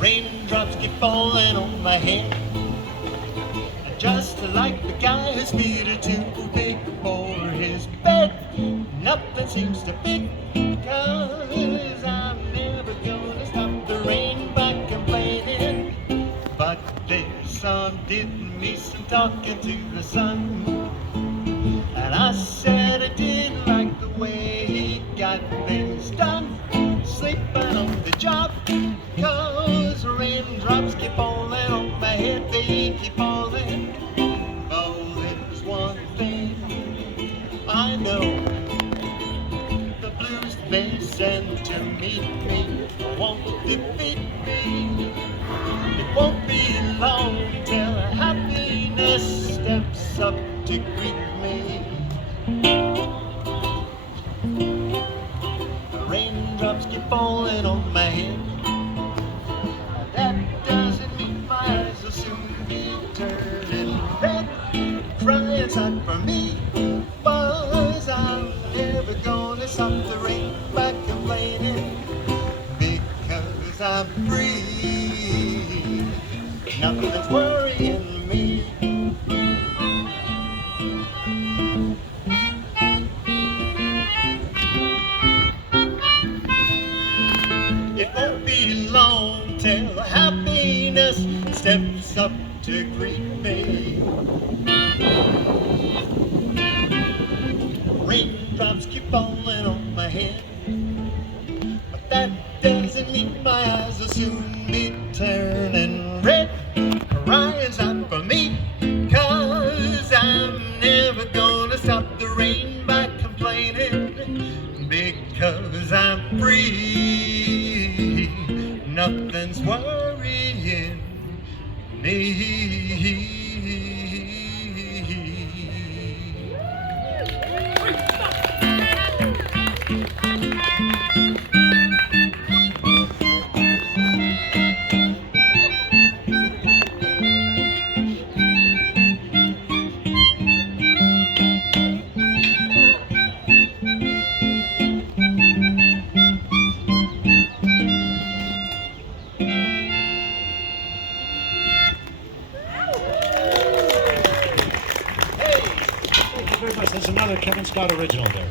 Raindrops keep falling on my head, just like the guy whose feet are too big for his bed. Nothing seems to fit, 'cause I'm never gonna stop the rain by complaining. But there's some did me some talking to the sun, and I said I didn't like the way he got things done. Sleeping on the job, 'cause raindrops keep falling on my head, they keep falling. Oh, there's one thing I know, the blues they send to meet me won't defeat me. It won't be long till happiness steps up to greet me. The raindrops keep falling on my head, that doesn't mean my eyes will soon be turning red. Crying's not for me, 'cause I'm never gonna stop the rain by complaining, because I'm free. Nothing's worrying me. It won't be long till happiness steps up to greet me. Raindrops keep falling on my head, but that doesn't mean my eyes will soon be turning red. Crying's not for me, 'cause I'm never gonna stop the rain by complaining, because I'm free. Nothing's worrying me. Very much. There's another Kevin Scott original there.